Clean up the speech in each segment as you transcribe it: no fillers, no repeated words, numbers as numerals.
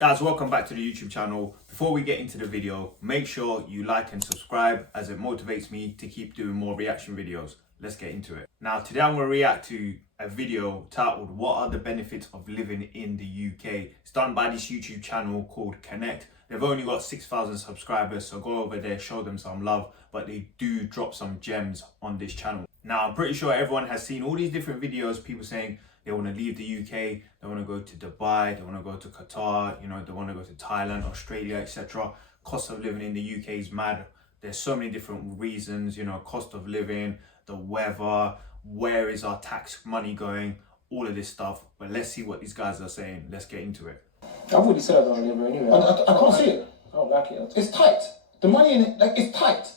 Guys, welcome back to the YouTube channel. Before we get into the video, make sure you like and subscribe as it motivates me to keep doing more reaction videos. Let's get into it. Now, today I'm going to react to a video titled, "What are the benefits of living in the UK?" It's done by this YouTube channel called Connect. They've only got 6,000 subscribers, so go over there, show them some love, but they do drop some gems on this channel. Now, I'm pretty sure everyone has seen all these different videos, people saying they want to leave the UK, they want to go to Dubai, they want to go to Qatar, they want to go to Thailand, Australia, etc. Cost of living in the UK is mad. There's so many different reasons, cost of living, the weather, where is our tax money going, all of this stuff. But let's see what these guys are saying. Let's get into it. I've already said I don't live here anyway. I can't see it. I don't like it. It's tight. The money in it, it's tight.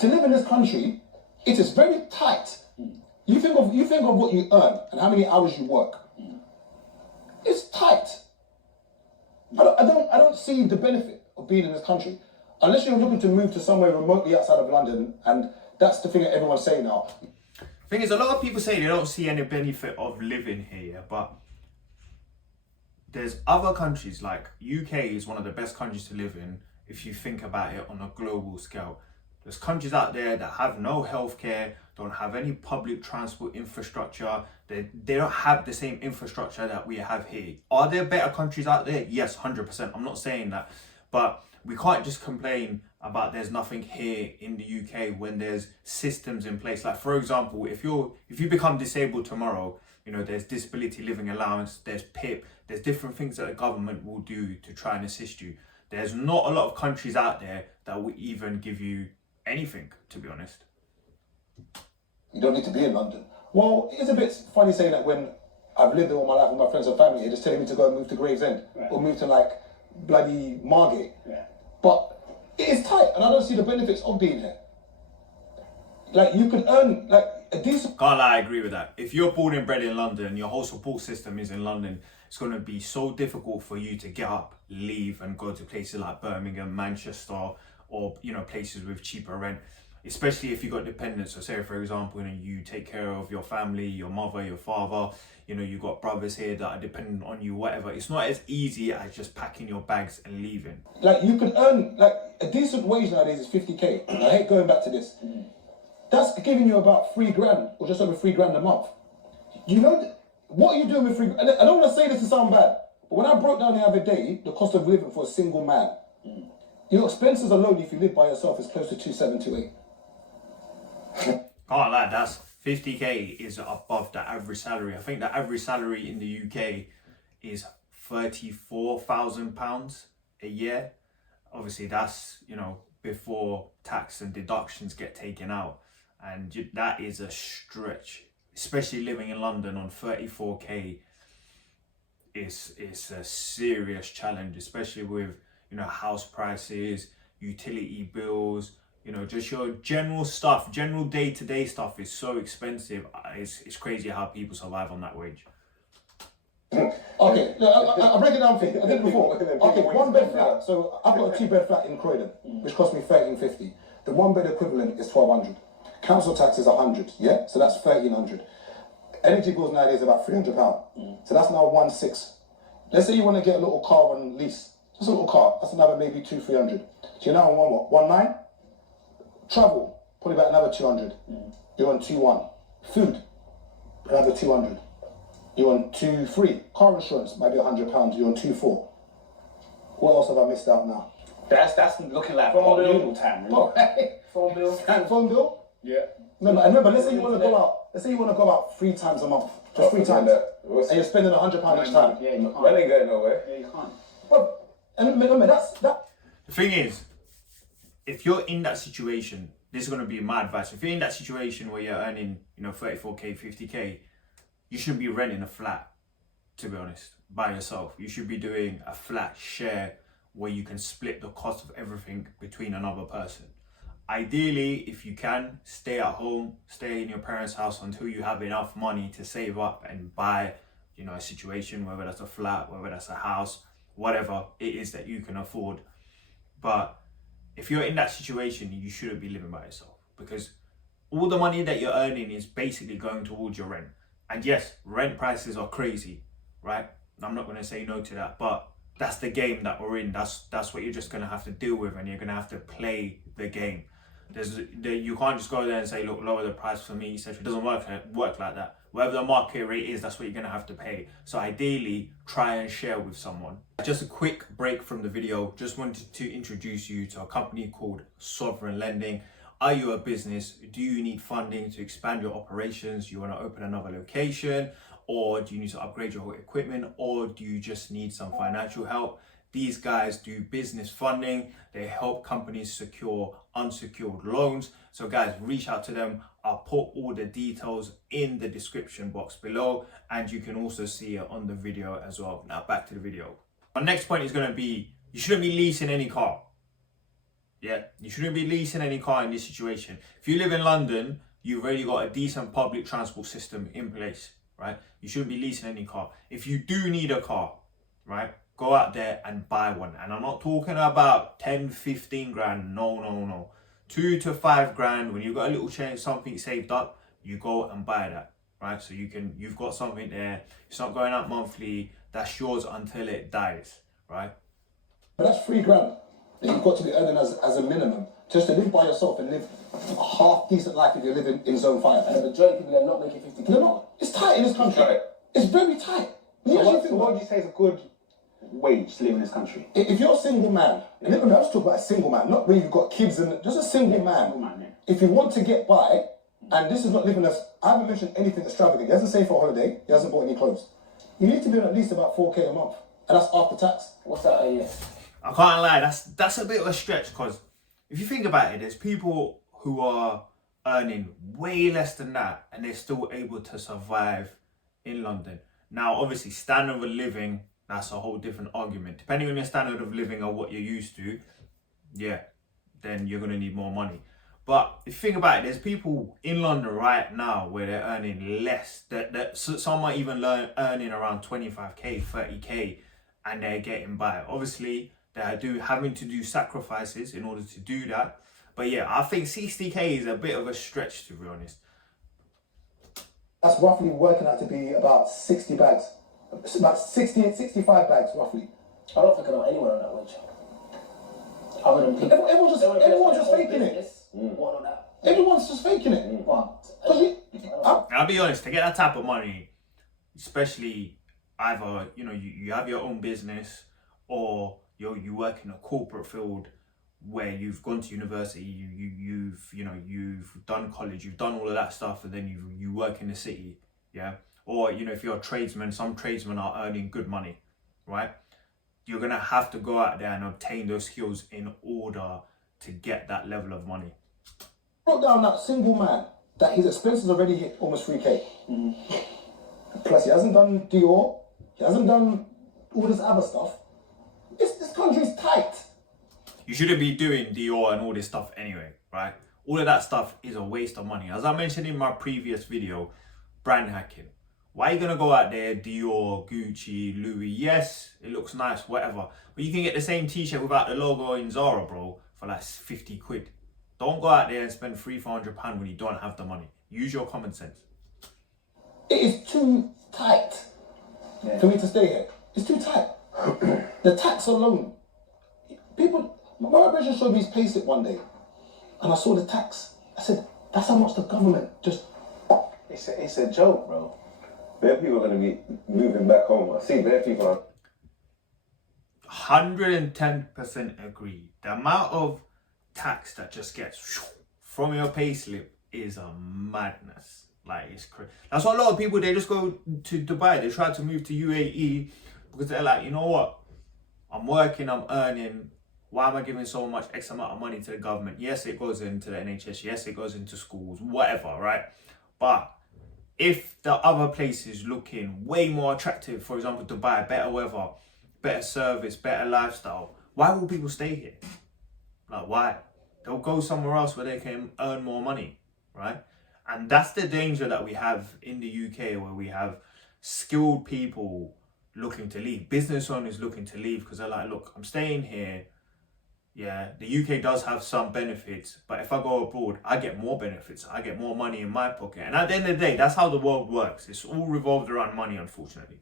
To live in this country, it is very tight. You think of what you earn and how many hours you work. It's tight. I don't see the benefit of being in this country unless you're looking to move to somewhere remotely outside of London, and that's the thing that everyone's saying now. Thing is, a lot of people say they don't see any benefit of living here, but there's other countries, like UK is one of the best countries to live in if you think about it on a global scale. There's countries out there that have no healthcare, don't have any public transport infrastructure. They don't have the same infrastructure that we have here. Are there better countries out there? Yes, 100%. I'm not saying that. But we can't just complain about there's nothing here in the UK when there's systems in place. Like, for example, if you become disabled tomorrow, there's disability living allowance, there's PIP, there's different things that the government will do to try and assist you. There's not a lot of countries out there that will even give you anything, to be honest. You don't need to be in London. Well, it's a bit funny saying that when I've lived there all my life with my friends and family, they're just telling me to go and move to Gravesend, right, or move to like bloody Margate. Yeah. But it is tight, and I don't see the benefits of being here. Like, you could earn like a decent... Can't lie, I agree with that. If you're born and bred in London, your whole support system is in London, it's going to be so difficult for you to get up, leave, and go to places like Birmingham, Manchester, or places with cheaper rent, especially if you got dependents. So say, for example, you take care of your family, your mother, your father, you got brothers here that are dependent on you, whatever. It's not as easy as just packing your bags and leaving. Like, you could earn, like, a decent wage nowadays is 50k. I hate going back to this. That's giving you about 3 grand or just over 3 grand a month. What are you doing with 3 grand? I don't want to say this to sound bad, but when I broke down the other day the cost of living for a single man, your expenses alone, if you live by yourself, is close to 2.7, 2.8. Can't lie, that's 50k is above the average salary. I think the average salary in the UK is £34,000 a year. Obviously, that's before tax and deductions get taken out, and that is a stretch. Especially living in London on 34k is a serious challenge, especially with house prices, utility bills, just your general stuff, general day-to-day stuff is so expensive. It's crazy how people survive on that wage. Okay, I'll break it down for you. I did it before. Okay, 1 bed flat. So I've got a 2-bed flat in Croydon, which cost me £1,350. The 1 bed equivalent is £1,200. Council tax is £100, yeah? So that's £1,300. Energy bills nowadays are about £300. So that's now 1,600. Let's say you want to get a little car on lease. Just a little car. That's another maybe 200-300. So you're now on what? 1,900? Travel, probably about another 200. You're on 2,100. Food, another 200. You're on 2,300. Car insurance might be £100. You're on 2,400. What else have I missed out now? That's looking like phone bill time, really. Phone bill. Phone bill? Yeah. Remember, let's say you want to go out. Let's say you want to go out 3 times a month. Just 3 times. And you're spending £100 each time. Yeah, you can't. That ain't going nowhere. Yeah, you can't. But, and remember, that. The thing is, if you're in that situation, this is going to be my advice. If you're in that situation where you're earning, 34k, 50k, you shouldn't be renting a flat, to be honest, by yourself. You should be doing a flat share where you can split the cost of everything between another person. Ideally, if you can, stay at home, stay in your parents' house until you have enough money to save up and buy, a situation, whether that's a flat, whether that's a house, whatever it is that you can afford. But if you're in that situation, you shouldn't be living by yourself, because all the money that you're earning is basically going towards your rent. And yes, rent prices are crazy, right? I'm not going to say no to that, but that's the game that we're in. That's what you're just gonna have to deal with, and you're gonna have to play the game. You can't just go there and say, look, lower the price for me, etc. It doesn't work like that. Whatever the market rate is, that's what you're gonna have to pay. So ideally, try and share with someone. Just a quick break from the video. Just wanted to introduce you to a company called Sovereign Lending. Are you a business? Do you need funding to expand your operations? You want to open another location? Or do you need to upgrade your equipment? Or do you just need some financial help? These guys do business funding. They help companies secure unsecured loans. So guys, reach out to them. I'll put all the details in the description box below, and you can also see it on the video as well. Now back to the video. My next point is going to be, you shouldn't be leasing any car. Yeah, you shouldn't be leasing any car in this situation. If you live in London, you've already got a decent public transport system in place, right? You shouldn't be leasing any car. If you do need a car, right, go out there and buy one. And I'm not talking about 10, 15 grand. No. 2 to 5 grand. When you've got a little change, something saved up, you go and buy that, right? So you've got something there. It's not going up monthly. That's yours until it dies, right? But that's 3 grand that you've got to be earning as a minimum, just to live by yourself and live a half decent life if you're living in zone 5. And the majority of people are not making 50k. They're not. It's tight in this country. Right. It's very tight. So what would you say is a good wage to live in this country? If you're a single man, and I'm just talking about a single man, not where you've got kids and just a single man. If you want to get by, and this is not living as, I haven't mentioned anything extravagant. He hasn't saved for a holiday. He hasn't bought any clothes. You need to be on at least about 4k a month, and that's after tax. What's that a year? I can't lie, that's a bit of a stretch, because if you think about it, there's people who are earning way less than that and they're still able to survive in London. Now, obviously, standard of living, that's a whole different argument. Depending on your standard of living or what you're used to, yeah, then you're going to need more money. But if you think about it, there's people in London right now where they're earning less. Some are even earning around 25k, 30k, and they're getting by. Obviously, they're having to do sacrifices in order to do that. But yeah, I think 60k is a bit of a stretch, to be honest. That's roughly working out to be about 60 bags. It's about 65 bags, roughly. I don't think I know anyone on that wage. Other than people. Everyone's just faking it. What on that? Everyone's just faking it. I'll be honest, to get that type of money, especially either, you have your own business, or you work in a corporate field where you've gone to university, you've done college, you've done all of that stuff, and then you work in the city, yeah? Or, if you're a tradesman, some tradesmen are earning good money, right? You're going to have to go out there and obtain those skills in order to get that level of money. Brought down that single man that his expenses already hit almost 3k. Plus, he hasn't done Dior, he hasn't done all this other stuff. This country's tight. You shouldn't be doing Dior and all this stuff anyway, right? All of that stuff is a waste of money. As I mentioned in my previous video, brand hacking. Why are you going to go out there, Dior, Gucci, Louis? Yes, it looks nice, whatever. But you can get the same t-shirt without the logo in Zara, bro, for like 50 quid. Don't go out there and spend £300-400 when you don't have the money. Use your common sense. It is too tight for me to stay here. It's too tight. The tax alone. People, my brother showed me his payslip one day, and I saw the tax. I said, that's how much the government just... It's a joke, bro. Bare people are going to be moving back home. I see bare people are... 110% agree. The amount of tax that just gets from your payslip is a madness. Like, it's crazy. That's why a lot of people, they just go to Dubai. They try to move to UAE because they're like, you know what? I'm working, I'm earning. Why am I giving so much X amount of money to the government? Yes, it goes into the NHS. Yes, it goes into schools, whatever, right? But if the other place is looking way more attractive, for example, Dubai, better weather, better service, better lifestyle, why will people stay here? Like, why? They'll go somewhere else where they can earn more money, right? And that's the danger that we have in the UK, where we have skilled people looking to leave, business owners looking to leave because they're like, look, I'm staying here. Yeah, the UK does have some benefits, but if I go abroad, I get more benefits. I get more money in my pocket. And at the end of the day, that's how the world works. It's all revolved around money, unfortunately.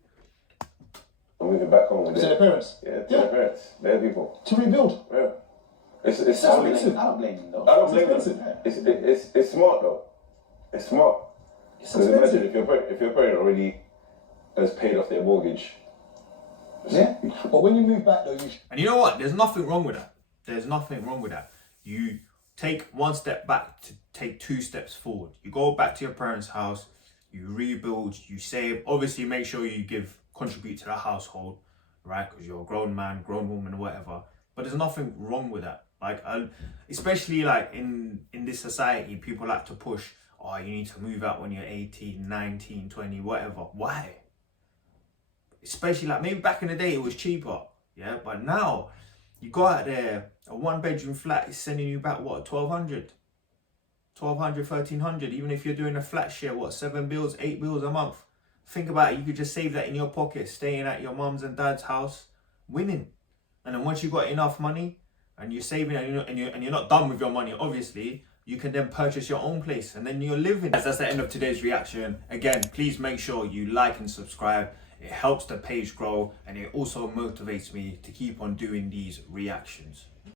I'm I'm moving back home with To their them. parents. Yeah, to their parents. They're people. To rebuild. Yeah. It's I don't blame him though. I don't blame expensive. them. It's smart though. It's smart. It's Because expensive. imagine if your parent already has paid off their mortgage. Yeah. But when you move back though, you And you know what? There's nothing wrong with that. There's nothing wrong with that. You take one step back to take 2 steps forward. You go back to your parents' house, you rebuild, you save. Obviously, make sure you contribute to the household, right? Because you're a grown man, grown woman, whatever. But there's nothing wrong with that. Like, especially like in this society, people like to push, oh, you need to move out when you're 18, 19, 20, whatever. Why? Especially like maybe back in the day it was cheaper, yeah, but now you go out there, a 1-bedroom flat is sending you back what, 1200, 1300, even if you're doing a flat share, what, 7 bills, 8 bills a month. Think about it, you could just save that in your pocket, staying at your mum's and dad's house, winning. And then once you got enough money and you're saving and you're not done with your money, obviously, you can then purchase your own place and then you're living. That's the end of today's reaction. Again, please make sure you like and subscribe. It helps the page grow and it also motivates me to keep on doing these reactions.